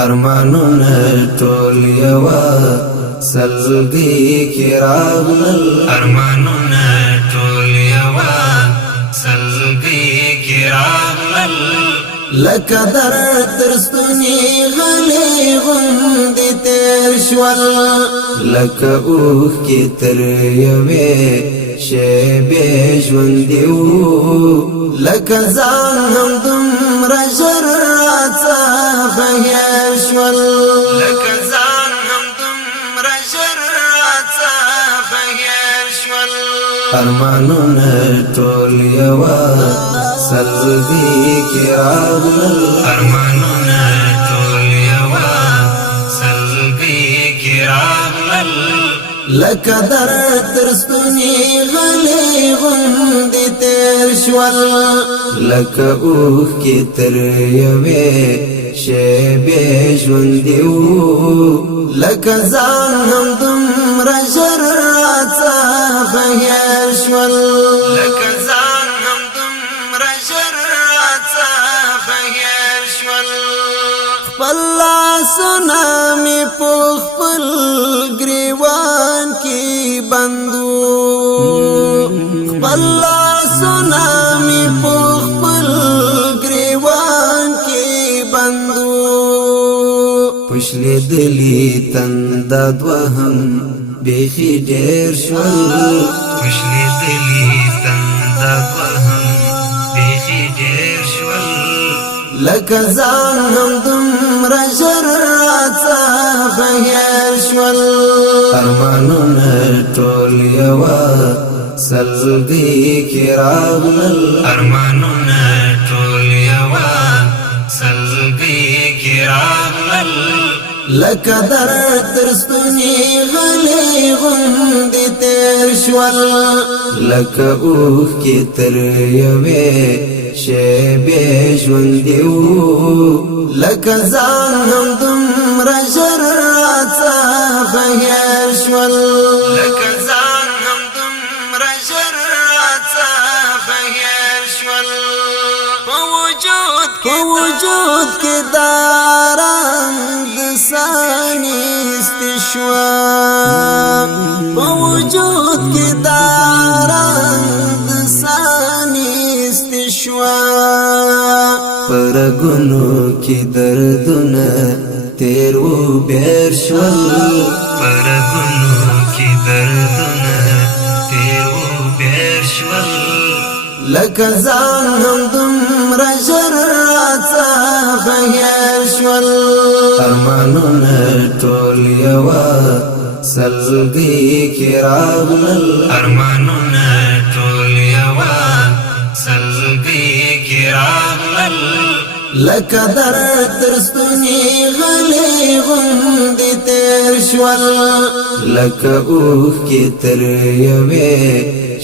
ارمانونه ټول یوا سلګي کې راغلل ارمانونه ټول یوا سلګي کې راغلل لکه در ترستونی غلې غوندې تیر شول لکه اوښ کې تر یوې شېبې ژوندي وو لکه ځان هم دومره ژر راڅخه هېر شول لکه ځان هم دومره ژر راڅخه هېر شول ارمانونه ټول یوا سلګي کې راغلل ارمانونه ټول یوا سلګي کې راغلل لکه در ترستونی غلې غوندې تیر شول لکه اوښ کې تر یوې شېبې ژوندي وو لکه ځان هم دومره ژر راڅخه هېر شول لکه ځان هم دومره ژر راڅخه هېر شول خپل لاسونه مې په خپل ګریوان کې بندو خپل لاسونه مې په خپل ګریوان کې بندو پښلیدلي تنده دوهم بیخي ډېر شول پښلیدلي تنده دوهم بیخي ډېر شول لکه ځان هم دومره ژر راڅخه هېر شول ارمانونه ټول یوا سلګي کې راغلل ارمانونه ټول یوا سلګي کې راغلل لکه در ترستونی غلې غوندې تیر شول لکه اوښ کې تر یوې شېبې ژوندي وو لکه ځان هم دومره ژر راڅخه هېر شول لکه ځان هم دومره ژر راڅخه هېر شول په وجود کې دارنګ سانیستی شوه په وجود کې دارنګ سانیستی شوه پر ګونو کې دردونه تیر و بیر شول پر ګونو کې دردونه تیر و بیر شول لکه ځان هم دومره ژر راڅخه هېر شول ارمانونه ټول یوا سلګي کې راغلل ارمانونه ټول یوا سلګي کې راغلل لکه در ترستونی غلې غوندې تیر شول لکه اوښ کې تر یوې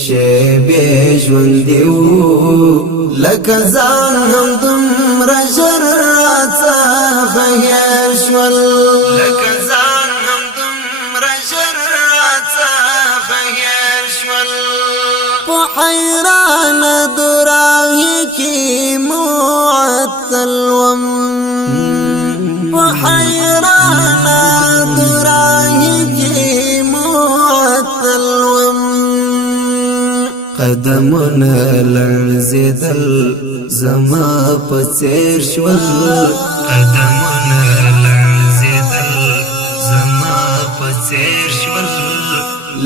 شېبې ژوندي وو لکه ځان هم دومره ژر راڅخه هېر شول لکه ځان هم دومره ژر راڅخه هېر شول په حیران دوراهي کې معطل وم په حیران دوراهي کې معطل وم قدمونه لړزېدل زما په څېر شول قدمونه لړزېدل زما په څېر شول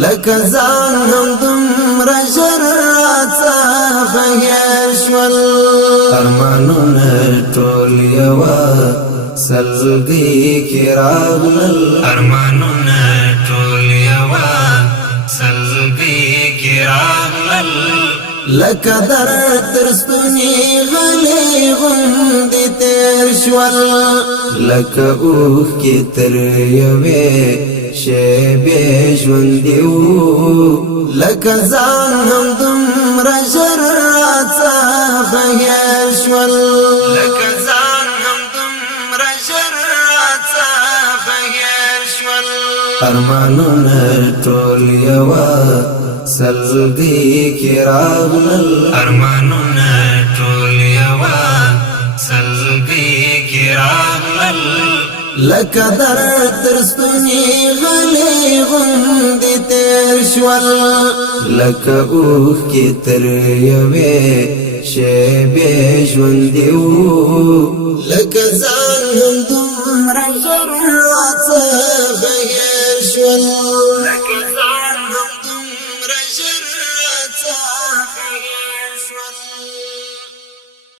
لکه ځان هم دومره ژر راڅخه هېر شول ارمانونه ټول یوا سلګي کې راغلل ارمانونه ټول یوا سلګي کې راغلل لکه در ترستونی غلې غوندې تیر شول لکه اوښ کې تر یوې شېبې ژوندي وو لکه ځان هم دومره ژر راڅخه هېر شول لکه ځان هم دومره ژر راڅخه هېر شول ارمانونه ټول یوا سلګي کې راغلل ارمانونه ټول یوا سلګي کې راغلل لکه در ترستونی غلی غندی تیر شول لکه اوخ کی تر یوی شیبی ژوندی و لکه